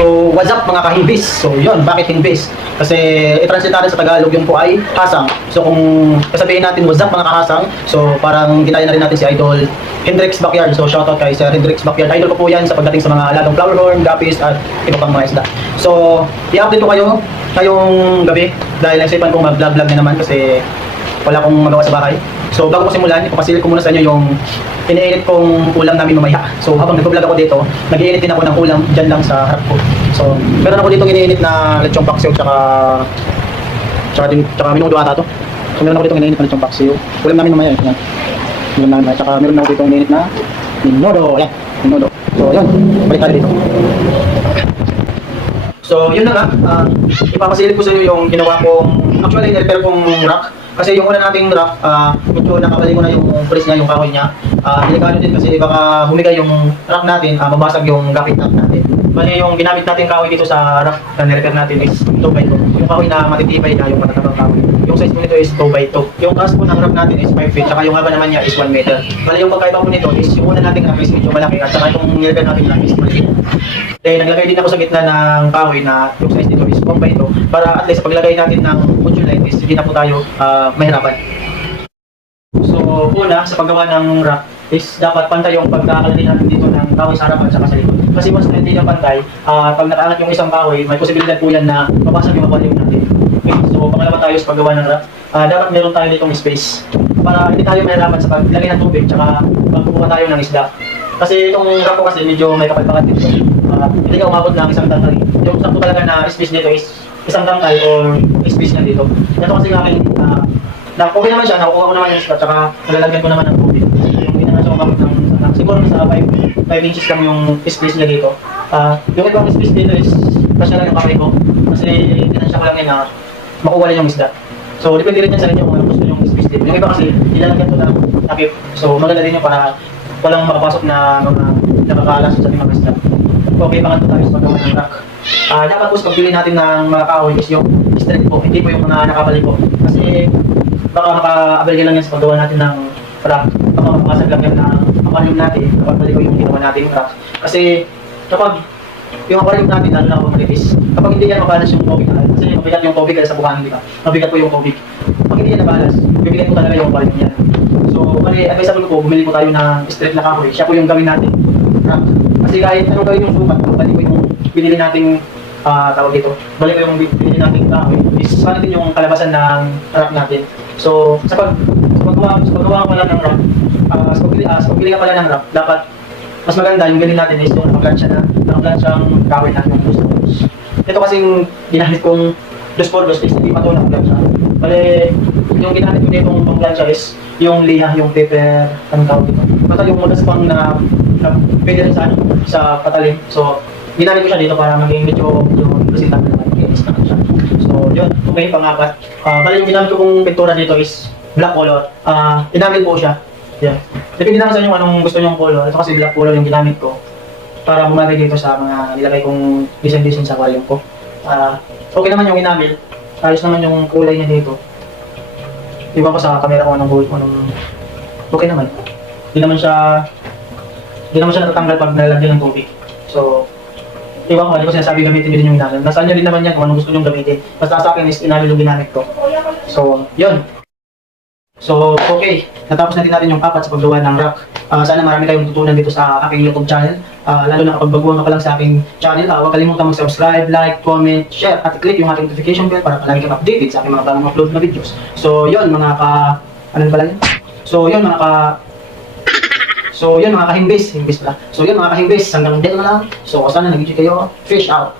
So, what's up mga kahimbis? So, yun, bakit himbis? Kasi, i-translate natin sa Tagalog yung po ay hasang. So, kung sasabihin natin what's up mga kahasang, so, parang ginaya na rin natin si Idol Hendrix Backyard. So, shoutout kay Sir Hendrix Backyard. Idol ko po yan sa pagdating sa mga alagang flower horn, guppies, at iba pang mga isda. So, i-update ko kayo ngayong gabi dahil naisipan kong mag-vlog na naman kasi wala akong magawa sa bahay. So, bago ko simulan, ipapasilip ko muna sa inyo yung iniinit kong ulam namin mamaya. So, habang nag-vlog ako dito, nag-iinit din ako ng ulam dyan lang sa harap ko. So, meron ako dito iniinit na lechong paksiw tsaka minudo ata to. So, meron ako dito iniinit na lechong paksiw. Ulam namin mamaya. Yan. Ulam namin. Tsaka meron ako dito iniinit na minudo. Yan. Minudo. So, yun. Balik tayo dito. So, yun na nga. Ipapasilip ko sa inyo yung ginawa kong, actually, nirepair kong rack. Kasi yung una nating rack, medyo nakabali ko na yung press niya, yung kahoy niya. Delikado din kasi baka humigay yung rack natin, mabasag yung gapit rack natin. Bali yung ginamit natin kahoy dito sa rack na nirepair natin is 2x2. Yung kahoy na matitibay na yung matatabang kahoy. Yung size po nito is 2x2. Yung taas po ng rack natin is 5 feet, saka yung haba naman niya is 1 meter. Bali yung pagkaiba po nito is yung una nating rack is medyo malaki at saka itong nirepair natin rack is maliit. Naglagay din ako sa gitna ng kahoy na yung size nito is 1x2 para at least paglagay natin ng module light is hindi na po tayo mahirapan. So, una, sa paggawa ng rack is dapat pantay yung pagkakalagay natin dito ng kahoy sa harap at saka sa likod. Kasi once na hindi na pantay, pag nakaangat yung isang kahoy, may posibilidad po yan na mabasag yung aquarium natin. Okay, so pangalawa tayo sa paggawa ng rack, dapat meron tayo ditong space para hindi tayo mahirapan sa paglagay ng tubig tsaka magkukuha tayo ng isda. Kasi itong rack ko kasi medyo may kapal-pakat dito. Hindi ka umabot ng isang tangkal. Yung sakto talaga na space dito is isang tangkal or space na dito. Ito kasi ng akin, okay naman siya, nakukuha ko naman yung isda, tsaka nalalagyan ko naman ng tubig. Yung hindi naman siya umabot ng siguro sa 5 inches lang yung space niya dito. Yung ibang space dito is kasya lang yung kamay ko. Kasi tinansya ko lang yun na makuha lang yung isda. So, depende rin yan sa inyo kung gusto yung space dito. Yung iba kasi, nilalagyan ko ng takip. So, maganda din yung para walang makapasok na mga nakakaalas sa ating mga isda. Okay, pangatlo tayo sa paggawa ng rack. Dapat po sa pagpili natin ng mga kahoy is yung straight po, hindi po yung mga nakabalik po. Kasi baka maka-avail lang yan sa paggawa natin ng rack. Baka mapasag lang yan ng aquarium natin kapag balik ko yung ginawa natin yung rack. Kasi kapag yung aquarium natin, lalo na kapag malipis, kapag hindi yan mabalas yung tubig na, kasi mabigat yung tubig sa buhangin, di ba? Mabigat po yung tubig. Kapag hindi yan nabalas, bibigyan ko talaga yung aquarium niya. So, advisable po, bumili po tayo ng straight na kahoy. Siya po yung gawin natin. Rack. Kasi kahit anong gawin yung sukat, balik ko yung binili nating tawag dito. Balik ko yung binili nating kahoy. Is sana din yung kalabasan ng rack natin. So, sa paggawa ko lang ng rack, sa pagbili ka pala ng rack, dapat mas maganda yung bilhin natin is yung nakaplansya ng kahoy natin yung gusto. Ito kasing ginamit kong 2x2 is hindi pa ito nakaplansya. Bale, yung ginamit ko dito yung pangplansya is yung liha, yung paper, anong tawag dito. Basta yung mudas pang na pwede rin sa patalim. So, ginamit ko siya dito para maging medyo resultante naman. Kinis naman siya. So, yun. Okay, pang-apat. Bale, yung ginamit ko kong pintura dito is black color. Ginamit po siya. Yan. Depende naman sa inyo anong gusto nyong color. Ito kasi black color yung ginamit ko para bumagay dito sa mga nilagay kong design sa aquarium ko. Okay naman yung ginamit. Ayos naman yung kulay niya dito. Iwan ko sa camera ko anong okay naman. Hindi naman siya natatanggal pag nalalagyan ng tubig. So, iwan ko, hindi ko sinasabi gamitin nyo din yung enamel. Nasaan nyo din naman yan kung anong gusto nyo gamitin. Basta sa akin is enamel yung ginamit ko. So, yun. So, okay. Natapos natin yung apat sa paggawa ng rack. Sana marami kayong tutunan dito sa aking YouTube channel. Lalo na kapag baguhan ka pa lang sa aking channel, huwag kalimutan mag-subscribe, like, comment, share, at click yung ating notification bell para palagi kang updated sa aking mga bagong upload na videos. So, yun mga ano pala yun? So, yun mga kahimbis pala. So, yun mga kahimbis, hanggang dito na lang. So, sana nag-enjoy kayo. Fish out!